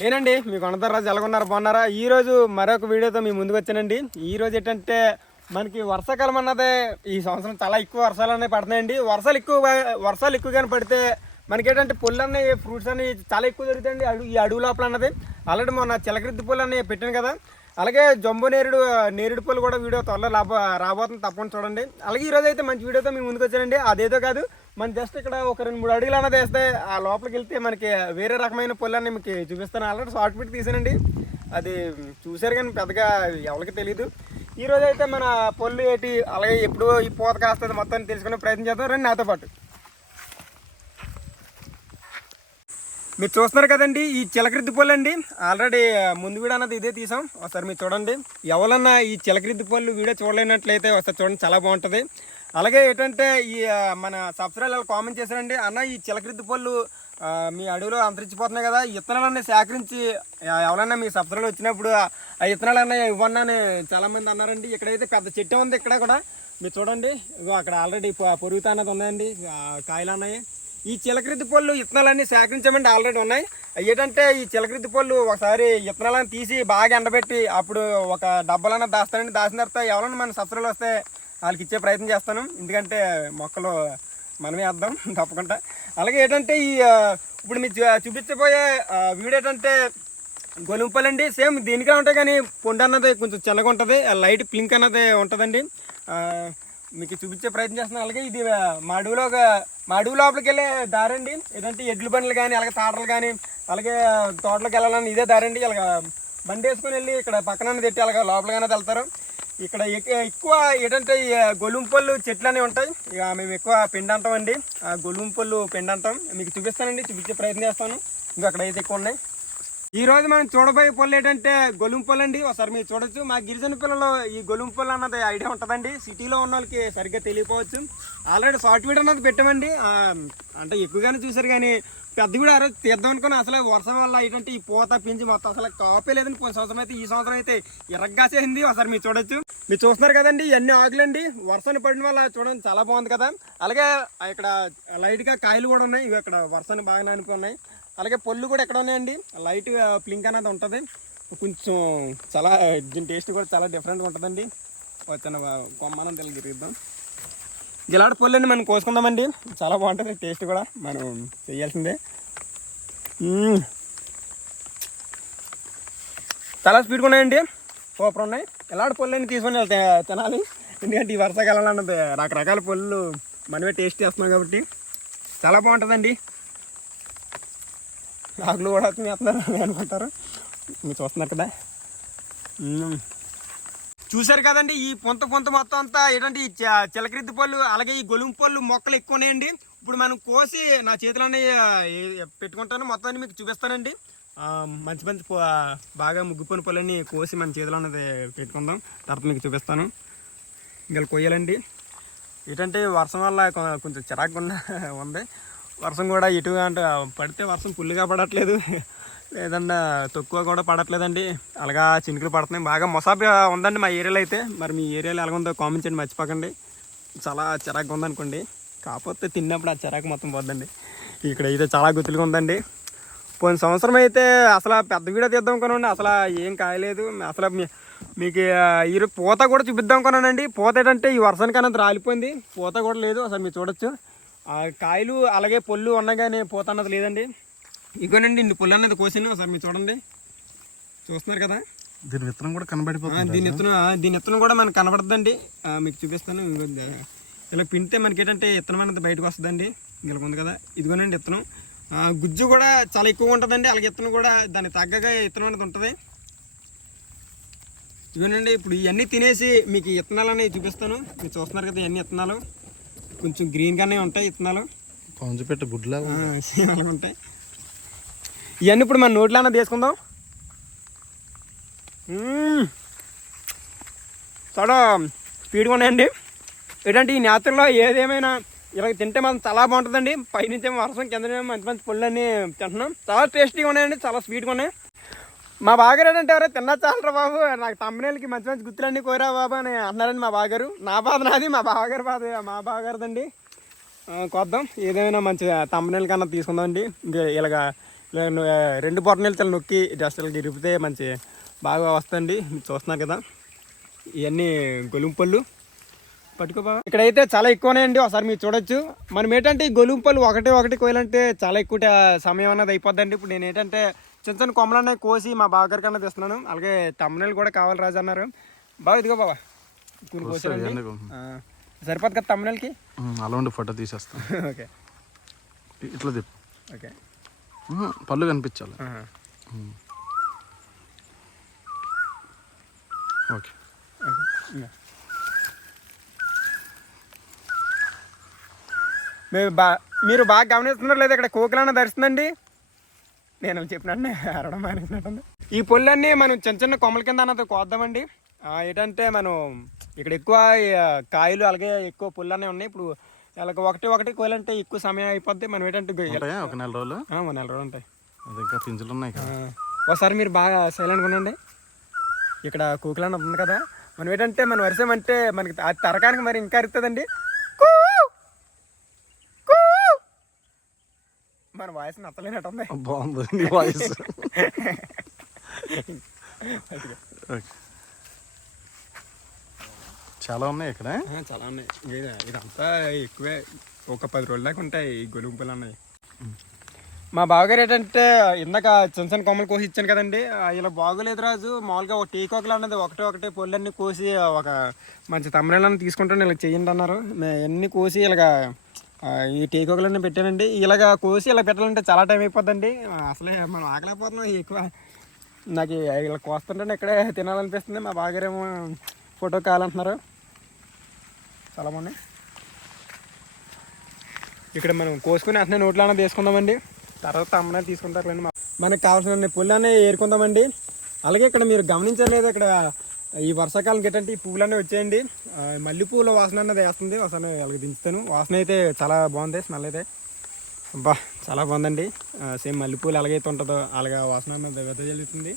నేనండి మీకు అనంతరాజు ఎలాగున్నారు? బాగున్నారా? ఈ రోజు మరొక వీడియోతో మీ ముందుకు వచ్చానండి. ఈ రోజు ఏంటంటే మనకి వర్షాకాలం అన్నదే ఈ సంవత్సరం చాలా ఎక్కువ వర్షాలు అనేవి పడుతున్నాయండి. వర్షాలు ఎక్కువ వర్షాలు ఎక్కువగానే పడితే మనకి ఏంటంటే పుల్లు అన్నవి ఫ్రూట్స్ అనేవి చాలా ఎక్కువ దొరుకుతాయండి. అడుగు ఈ అడుగు లోపల అన్నది. ఆల్రెడీ మొన్న చిలకరిద్ది పుల్లు అనేవి పెట్టాను కదా. అలాగే జంబు నేరుడు నేరుడు పుల్లు కూడా వీడియో త్వరలో రాబో రాబోతుంది తప్పకుండా చూడండి. అలాగే ఈరోజు అయితే మంచి వీడియోతో మీ ముందుకు వచ్చానండి. అదేదో కాదు మన జస్ట్ ఇక్కడ ఒక రెండు మూడు అడుగులు అన్నది వేస్తే ఆ లోపలికి వెళ్తే మనకి వేరే రకమైన పుల్లు మీకు చూపిస్తాను. ఆల్రెడీ షార్ట్ ఫిట్ తీసానండి. అది చూసారు కానీ పెద్దగా ఎవరికి తెలియదు ఈరోజు అయితే మన పొల్లు ఏంటి అలాగే ఎప్పుడు ఈ పూత కాస్తుంది మొత్తం తెలుసుకునే ప్రయత్నం చేద్దాం. రండి నాతో పాటు. మీరు చూస్తున్నారు కదండి ఈ చిలకరిద్ది పళ్ళు అండి ఆల్రెడీ ముందు వీడియో అన్నది ఇదే తీసాం. ఒకసారి మీరు చూడండి. ఎవరన్నా ఈ చిలకరిద్ది పళ్ళు వీడియో చూడలేనట్లయితే ఒకసారి చూడండి చాలా బాగుంటుంది. అలాగే ఏంటంటే ఈ మన సబ్స్క్రైబ్ కామెంట్ చేశారండి అన్న ఈ చిలకరిద్ది పళ్ళు మీ అడవిలో అంతరించిపోతున్నాయి కదా ఇత్తనాలన్నీ విత్తనాలన్నీ సేకరించి ఎవరన్నా ఎవరైనా మీ సబ్స్క్రైబర్ వచ్చినప్పుడు ఆ ఇత్తనాలన్నీ విత్తనాలన్నీ అని చాలామంది అన్నారండి. ఇక్కడైతే పెద్ద చెట్టు ఉంది ఇక్కడ కూడా. మీరు చూడండి ఇగో అక్కడ ఆల్రెడీ పొరుగుతా అన్నది ఉన్నాయండి కాయలు ఉన్నాయి ఈ చిలకరిద్ది పళ్ళు విత్తనాలన్నీ సేకరించామండి ఆల్రెడీ ఉన్నాయి. ఏంటంటే ఈ చిలకరిద్ది పళ్ళు ఒకసారి ఇత్తనాలను తీసి బాగా ఎండబెట్టి అప్పుడు ఒక డబ్బాలన్నా దాస్తానండి దాచిన తర్వాత ఎవరైనా మన సబ్సిడీలు వస్తే వాళ్ళకి ఇచ్చే ప్రయత్నం చేస్తాను. ఎందుకంటే మొక్కలు మనమే వేద్దాం తప్పకుండా. అలాగే ఏంటంటే ఈ ఇప్పుడు మీకు చూపించబోయే ఆ, వీడియో ఏంటంటే గొలుంపలండి. సేమ్ దీనికే ఉంటాయి కానీ పొండు అన్నది కొంచెం చిన్నగా ఉంటుంది. లైట్ పింక్ అన్నది ఉంటుందండి. మీకు చూపించే ప్రయత్నం చేస్తున్నాను. అలాగే ఇది ఆ, మా ఒక మా అడవి లోపలికి వెళ్ళే దారండి. ఏంటంటే ఎడ్లు బండ్లు కానీ అలాగే తాటలు కానీ అలాగే తోటలోకి వెళ్ళాలని ఇదే దారండి. అలాగ బండి వేసుకొని వెళ్ళి ఇక్కడ పక్కన తెట్టి అలాగ లోపలికైనా వెళ్తారు ఇక్కడ ఎక్- ఎక్కువ ఏంటంటే ఈ గొలుంపళ్ళు చెట్లు అనేవి ఉంటాయి. ఇక మేము ఎక్కువ పెండంటాం అండి ఆ గొలుంపళ్ళు పెండంటాం. అంటాం మీకు చూపిస్తానండి చూపించే ప్రయత్నం చేస్తాను. ఇంకా అక్కడ అయితే ఎక్కువ ఉన్నాయి? ఈ రోజు మనం చూడబోయే పళ్ళు ఏంటంటే గొలుంపలు అండి ఒకసారి మీరు చూడొచ్చు. మా గిరిజన పిల్లలు ఈ గొలుంపలు అన్నది ఐడియా ఉంటుందండి. సిటీలో ఉన్న వాళ్ళకి సరిగ్గా తెలియకపోవచ్చు. ఆల్రెడీ షార్ట్ వీడియో అన్నది పెట్టామండి. అంటే ఎక్కువగానే చూసారు కానీ పెద్ద కూడా ఆ రోజు తీద్దాం అనుకుని అసలు వర్షం వల్ల ఏంటంటే ఈ పూత పించి మొత్తం అసలు కాపే లేదండి. పోయిన సంవత్సరం అయితే ఈ సంవత్సరం అయితే ఇరగ్గాసేసింది. ఒకసారి మీరు చూడొచ్చు. మీరు చూస్తున్నారు కదండి ఇవన్నీ ఆకులండి. వర్షాన్ని పడిన వల్ల చూడండి చాలా బాగుంది కదా. అలాగే ఇక్కడ లైట్గా కాయలు కూడా ఉన్నాయి. ఇవి ఇక్కడ వర్షాన్ని బాగా నానిపోయి అలాగే పళ్ళు కూడా ఎక్కడ ఉన్నాయండి? లైట్ ప్లింక్ అనేది ఉంటుంది. కొంచెం చాలా దీని టేస్ట్ కూడా చాలా డిఫరెంట్గా ఉంటుందండి. చిన్న కొమ్మనం తెలు తిరుగుదాం గిలాడ పళ్ళు అండి మనం కోసుకుందామండి. చాలా బాగుంటుంది టేస్ట్ కూడా. మనం చేయాల్సిందే. చాలా స్పీడ్గా ఉన్నాయండి. సూపర్ ఉన్నాయి. ఎలాంటి పళ్ళు అన్ని తీసుకొని తినాలి. ఎందుకంటే ఈ వర్షాకాలంలో అన్నది రకరకాల పళ్ళు మనమే టేస్ట్ చేస్తున్నాం కాబట్టి. చాలా బాగుంటుందండి. ఆకులు కూడా తినేస్తున్నారు అని అనుకుంటారు. మీరు చూస్తున్నారు కదా. చూశారు కదండి ఈ పొంత పొంత మొత్తం అంతా ఏంటంటే ఈ చిలకరిద్ది పళ్ళు అలాగే ఈ గొలుంపు పళ్ళు మొక్కలు ఎక్కువ ఉన్నాయండి ఇప్పుడు మనం కోసి నా చేతిలోనే ఏ- పెట్టుకుంటాను. మొత్తం అన్ని మీకు చూపిస్తానండి. మంచి మంచి ప- బాగా ముగ్గుపోయిన పళ్ళని కోసి మన చేతిలోనే పెట్టుకుందాం. తర్వాత మీకు చూపిస్తాను. ఇంకా కొయ్యాలండి. ఏంటంటే వర్షం వల్ల కొంచెం చిరాకుగా ఉంది. వర్షం కూడా ఇటుగా అంటే పడితే వర్షం ఫుల్గా పడట్లేదు. లేదన్నా తక్కువ కూడా పడట్లేదండి. అలాగా చినుకులు పడుతున్నాయి. బాగా మొసాబి ఉందండి మా ఏరియాలో అయితే. మరి మీ ఏరియాలో ఎలా ఉందో కామెంట్ చేయండి మర్చిపోకండి. చాలా చిరాకుగా ఉందనుకోండి. కాకపోతే తిన్నప్పుడు ఆ చిరాకు మొత్తం పోద్దండి. ఇక్కడ అయితే చాలా గుర్తులుగా ఉందండి. పోయిన సంవత్సరం అయితే అసలు పెద్ద వీడియో తీద్దాం కొనండి అసలు ఏం కాయలేదు. అసలు మీకు ఆ, ఈ పూత కూడా చూపిద్దాం కొనండి పూత ఏంటంటే ఈ వర్షానికి అన్నది రాలిపోయింది. పూత కూడా లేదు. అసలు మీరు చూడొచ్చు. కాయలు అలాగే పొల్లు ఉన్నా కానీ పూత అన్నది లేదండి. ఇగోనండి ఇన్ని పుల్లు అన్నది కోసాను ఒకసారి మీరు చూడండి. చూస్తున్నారు కదా? దీని విత్తనం కూడా కనబడిపోతుంది? దీని ఎత్తున ఆ, దీని ఎత్తున కూడా మనకు కనబడుతుందండి ఆ, మీకు చూపిస్తాను. ఇలా పిండితే మనకి ఏంటంటే ఇత్తనం అనేది బయటకు వస్తుందండి. ఉంది కదా? ఇదిగోనండి ఇత్తనం ఆ, గుజ్జు కూడా చాలా ఎక్కువ ఉంటుందండి. అలాగే ఇత్తనం కూడా దానికి తగ్గగా ఇత్తనం అనేది ఉంటుంది. ఇదిగోనండి ఇప్పుడు ఇవన్నీ తినేసి మీకు ఈ ఇత్తనాలు అనేవి చూపిస్తాను. మీరు చూస్తున్నారు కదా ఇవన్నీ ఇత్తనాలు కొంచెం గ్రీన్గానే ఉంటాయి ఇత్తనాలు. పౌంజు పెట్ట గుడ్లా ఉంటాయి. ఇవన్నీ ఇప్పుడు మన నోట్లో తీసుకుందాం. మ్మ్. చాలా స్పీడ్గా ఉన్నాయండి. ఏంటంటే ఈ నేతల్లో ఏదేమైనా ఇలా తింటే మాత్రం చాలా బాగుంటుందండి. పైనుంచి వర్షం కింద మంచి మంచి పళ్ళన్నీ తింటున్నాం. చాలా టేస్టీగా ఉన్నాయండి చాలా స్వీట్గా ఉన్నాయి. మా బాగారు ఏంటంటే ఎవరో తిన్నా చాలరా బాబు. నాకు తమ్మినేలకి మంచి మంచి గుర్తులన్నీ కోరా బాబు అని అన్నారండి మా బాగారు. నా బాధ నాది మా బావగారు బాధ. మా బావగారిదండి కొద్దాం. ఏదైనా మంచి తమ్మనేల కన్నా తీసుకుందాం అండి ఇంకా ఇలాగా రెండు పొట్టనీళ్ళు తల నొక్కి జస్ట్ ఇలా ఇరిపితే మంచి బాగా వస్తుంది మీరు చూస్తున్నారు కదా. ఇవన్నీ గొలుంపళ్ళు. పట్టుకో బాబా ఇక్కడైతే చాలా ఎక్కువనే అండి ఒకసారి మీరు చూడొచ్చు. మనం ఏంటంటే ఈ గొలుంపళ్ళు ఒకటి ఒకటి కోయాలంటే చాలా ఎక్కువ సమయం అన్నది అయిపోద్దండి. ఇప్పుడు నేను ఏంటంటే చిన్న చిన్న కొమ్మలన్నీ కోసి మా బావగారికి అన్నది ఇస్తున్నాను అలాగే తమ్ముళ్ళు కూడా కావాలి రాజు అన్నారు. బాగా ఇదిగో బాబా కొన్ని సరిపోదు కదా తమ్ముళ్ళకి? అలా ఉండి ఫోటో తీసేస్తాం. ఓకే. ఇట్లా తిప్పు ఓకే. పళ్ళు కనిపించాలి. ఓకే. మీరు బా మీరు బాగా గమనిస్తున్నారు లేదా ఇక్కడ కోకిలన్న ధరిస్తుందండి నేను చెప్పినట్టు అరవడం మానేసినట్టుంది. ఈ పొల్లన్నీ మనం చిన్న చిన్న కొమ్మల కింద అన్నది కోద్దామండి. ఏంటంటే మనం ఇక్కడ ఎక్కువ కాయలు అలాగే ఎక్కువ పుల్లు అనేవి ఉన్నాయి. ఇప్పుడు ఇలాగ ఒకటి ఒకటి కోయాలంటే ఎక్కువ సమయం అయిపోద్ది. మనం ఏంటంటే ఒక నెల రోజులు? నెల రోజులు ఉంటాయి. ఇంకా పింజలు ఉన్నాయి ఒకసారి మీరు బాగా సైలెంట్గా ఉండండి. ఇక్కడ కూకులాన్న ఉంది కదా. మనం ఏంటంటే మనం వరిసామంటే మనకి అది తరకానికి మరి ఇంకా అరుతుందండి మన వాయిస్ నచ్చలేనట్టుంది. బాగుంది. నీ వాయిస్. చాలా ఉన్నాయి ఇక్కడ? చాలా ఉన్నాయి. ఇది- ఇదంతా ఎక్కువే. ఒక పది రోజుల దాకా ఉంటాయి ఈ గొలుగుంపులు అన్నవి. మా బావగారు ఏంటంటే ఇందాక చిన్న చిన్న కొమ్మలు కోసి ఇచ్చాను కదండి. ఇలా బాగోలేదు రాజు. మామూలుగా ఒక టీకోకలు అన్నది ఒకటే ఒకటే పొల్లన్నీ కోసి ఒక మంచి తమిళనాన్ని తీసుకుంటాను ఇలా చెయ్యండి అన్నారు. మేము ఎన్ని కోసి ఇలాగా ఈ టేకోకలన్నీ పెట్టానండి. ఇలాగ కోసి ఇలా పెట్టాలంటే చాలా టైం అయిపోద్దండి. అసలే మనం ఆకలేకపోతున్నాం. ఎక్కువ నాకు ఇలా కోస్తుంటే ఇక్కడే తినాలనిపిస్తుంది. మా బాగారేమో ఫోటో కావాలంటున్నారు. చాలా బాగున్నాయి. ఇక్కడ మనం కోసుకుని అట్నే నోట్లో అన్న తీసుకుందామండి. తర్వాత అమ్మనే తీసుకుంటారు లేండి మా- మనకు కావాల్సిన పుల్లనే ఏరుకుందామండి. అలాగే ఇక్కడ మీరు గమనించలేదు ఇక్కడ ఈ వర్షాకాలం ఏంటంటే ఈ పువ్వులన్నీ వచ్చేయండి. మల్లెపూల మల్లె పువ్వుల వాసన అన్నది వేస్తుంది. వాసన అలాగే దించుతాను. వాసన అయితే చాలా బాగుంది. స్మెల్ అయితే అబ్బా చాలా బాగుందండి. సేమ్ మల్లెపూలు ఎలాగైతే ఉంటుందో అలాగా వాసన అన్నది వెదజల్లుతుంది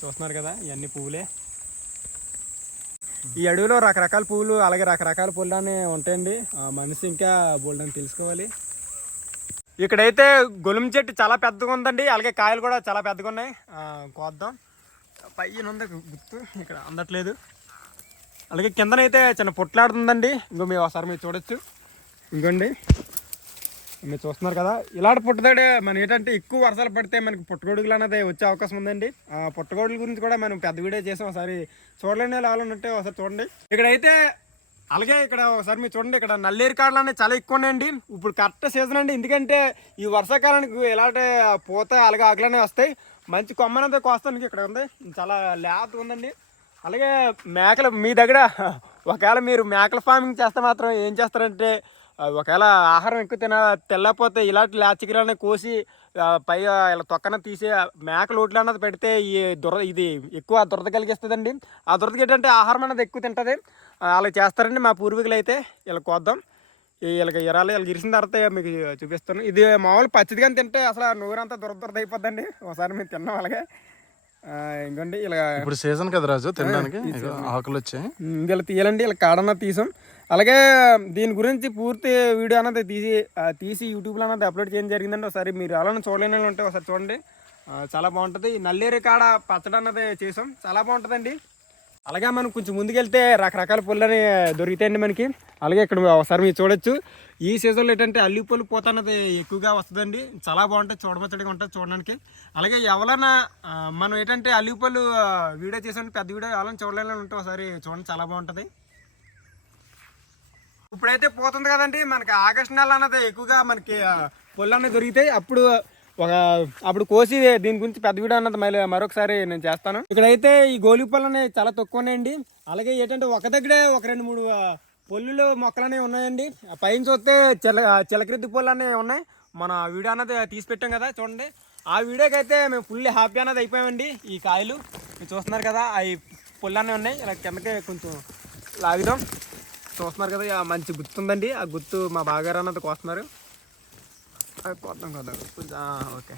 చూస్తున్నారు కదా ఇవన్నీ పువ్వులే. ఈ అడవిలో రకరకాల పువ్వులు అలాగే రకరకాల పువ్వులనే ఉంటాయండి. మనిషి ఇంకా బోల్డని తెలుసుకోవాలి. ఇక్కడైతే గొలుం చెట్టు చాలా పెద్దగా ఉందండి. అలాగే కాయలు కూడా చాలా పెద్దగా ఉన్నాయి. కోద్దాం. పైన ఉంది గుర్తు? ఇక్కడ అందట్లేదు. అలాగే కిందనైతే చిన్న పొట్లాడుతుందండి. ఇంకో మీరు ఒకసారి మీరు చూడొచ్చు. ఇంకోండి. మీరు చూస్తున్నారు కదా ఇలాంటి పుట్టదాడే మనం ఏంటంటే ఎక్కువ వర్షాలు పడితే మనకి పుట్టగొడుగులు అనేది వచ్చే అవకాశం ఉందండి. ఆ పుట్టగొడుగుల గురించి కూడా మనం పెద్ద వీడియో చేసాం. ఒకసారి చూడలేని వాళ్ళు ఉన్నట్టే ఒకసారి చూడండి. ఇక్కడైతే అలాగే ఇక్కడ ఒకసారి మీరు చూడండి ఇక్కడ నల్లేరు కాడలు అనేవి చాలా ఎక్కువ ఉన్నాయండి. ఇప్పుడు కరెక్ట్ సీజన్ అండి. ఎందుకంటే ఈ వర్షాకాలానికి ఇలాంటి పూత అలాగే ఆకులనే వస్తాయి. మంచి కొమ్మనంతా కోస్తానికి ఇక్కడ ఉంది. చాలా లేత ఉందండి. అలాగే మేకలు మీ దగ్గర ఒకవేళ మీరు మేకల ఫార్మింగ్ చేస్తే మాత్రం ఏం చేస్తారంటే ఒకవేళ ఆహారం ఎక్కువ తిన తెల్లకపోతే ఇలాంటి లాచికీరాలని కోసి పై ఇలా తొక్కన తీసి మేకలు ఓట్లు అన్నది పెడితే ఈ దురద ఇది ఎక్కువ దురద కలిగిస్తుందండి. ఆ దురదకి ఏంటంటే ఆహారం అనేది ఎక్కువ తింటుంది. అలా చేస్తారండి మా పూర్వీకులు అయితే ఇలా కోద్దాం. వీళ్ళకి ఇరాలు వీళ్ళకి ఇరిసిన తర్వాత మీకు చూపిస్తాను ఇది మామూలు పచ్చిదిగా తింటే అసలు ఆ నూరంతా దురద దురద అయిపోద్దండి. ఒకసారి మీరు తిన్నాం అలాగే. ఇంకోండి ఇలా ఇప్పుడు సీజన్ కదా రాజు తినడానికి? ఆకులు వచ్చాయి. ఇలా తీయాలండి ఇలా కాడన్న తీసాం. అలాగే దీని గురించి పూర్తి వీడియో అన్నది తీసి తీసి యూట్యూబ్లో అన్నది అప్లోడ్ చేయడం జరిగిందండి. ఒకసారి మీరు అలానే చూడలేని వాళ్ళు ఉంటే ఒకసారి చూడండి. చాలా బాగుంటుంది. నల్లేరు కాడ పచ్చడి అన్నది చేసాం. చాలా బాగుంటుందండి. అలాగే మనం కొంచెం ముందుకెళ్తే రకరకాల పుల్లని దొరుకుతాయండి మనకి. అలాగే ఇక్కడ ఒకసారి మీరు చూడొచ్చు. ఈ సీజన్లో ఏంటంటే అల్లి పళ్ళు పూత అన్నది ఎక్కువగా వస్తుందండి. చాలా బాగుంటుంది చూడబచ్చడిగా ఉంటుంది చూడడానికి. అలాగే ఎవరైనా మనం ఏంటంటే అల్లి పుల్లు వీడియో చేసాం పెద్ద వీడియో ఎవరైనా చూడలేని ఉంటే ఒకసారి చూడండి చాలా బాగుంటుంది. ఇప్పుడైతే పోతుంది కదండి మనకి ఆగస్ట్ నెల అన్నది ఎక్కువగా మనకి పుల్లన్నీ అన్నది దొరుకుతాయి. అప్పుడు ఒక అప్పుడు కోసి దీని గురించి పెద్ద వీడియో అన్నది మళ్ళీ మరొకసారి నేను చేస్తాను. ఇక్కడైతే ఈ గోలి పళ్ళు అనేవి చాలా తక్కువ ఉన్నాయండి అలాగే ఏంటంటే ఒక దగ్గరే ఒక రెండు మూడు పొల్లులు మొక్కలు అనేవి ఉన్నాయండి. ఆ పైన చూస్తే చిల చిలకరిద్దు పొల్లు అనేవి ఉన్నాయి. మన వీడియో అన్నది తీసి పెట్టాం కదా చూడండి. ఆ వీడియోకి అయితే మేము ఫుల్ హ్యాపీ అన్నది అయిపోయామండి. ఈ కాయలు మీరు చూస్తున్నారు కదా అవి పొల్లు అనేవి ఉన్నాయి. ఇలా కిందకే కొంచెం లాగుదాం. చూస్తున్నారు కదా మంచి గుర్తు ఉందండి ఆ గుర్తు మా బాగారు అన్నది కోస్తున్నారు. కొద్దాం కొద్దాం కొంచెం ఓకే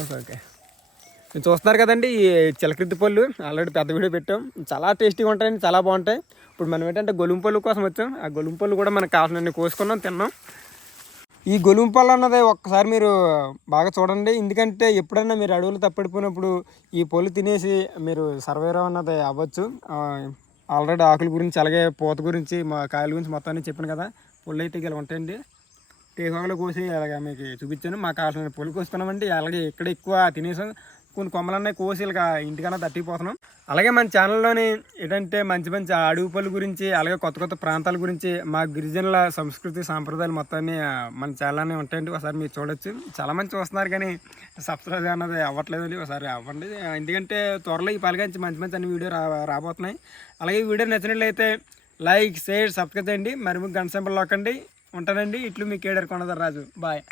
ఓకే ఓకే మీరు చూస్తున్నారు కదండి ఈ చిలకరిద్ది పళ్ళు. ఆల్రెడీ పెద్ద వీడియో పెట్టాం. చాలా టేస్టీగా ఉంటాయండి చాలా బాగుంటాయి. ఇప్పుడు మనం ఏంటంటే గొలుం పళ్ళు కోసం వచ్చాం. ఆ గొలుం పళ్ళు కూడా మనకు కావాల్సిన కోసుకున్నాం తిన్నాం. ఈ గొలుం పళ్ళు అన్నది ఒక్కసారి మీరు బాగా చూడండి. ఎందుకంటే ఎప్పుడన్నా మీరు అడవులు తప్పడిపోయినప్పుడు ఈ పళ్ళు తినేసి మీరు సర్వేరం అన్నది అవ్వచ్చు. ఆల్రెడీ ఆకుల గురించి అలాగే పూత గురించి మా కాయల గురించి మొత్తాన్ని చెప్పాను కదా. పళ్ళు అయితే ఇలా ఉంటాయండి. టేకాకులు కోసి అలాగే మీకు చూపించాను. మాకు కావాల్సిన పొలు కోస్తున్నామండి అలాగే ఇక్కడ ఎక్కువ తినేసాం. కొన్ని కొమ్మలన్నీ కోసి ఇలాగ ఇంటికన్నా తట్టిపోతున్నాం. అలాగే మన ఛానల్లోని ఏంటంటే మంచి మంచి అడవి పళ్ళు గురించి అలాగే కొత్త కొత్త ప్రాంతాల గురించి మా గిరిజనుల సంస్కృతి సాంప్రదాయాలు మొత్తాన్ని మన ఛానల్లోనే ఉంటాయండి. ఒకసారి మీరు చూడొచ్చు. చాలా మంది చూస్తున్నారు కానీ సబ్స్క్రైబ్ అన్నది అవ్వట్లేదండి. ఒకసారి అవ్వండి. ఎందుకంటే త్వరలో ఈ పలకించి మంచి మంచి అన్ని వీడియో రా రాబోతున్నాయి. అలాగే ఈ వీడియో నచ్చినట్లయితే లైక్ షేర్ సబ్స్క్రైబ్ చేయండి. మరి మీకు గంట సింబల్ నొక్కండి ఉంటానండి. ఇట్లు మీ కేడర్ కొనదర్ రాజు. బాయ్.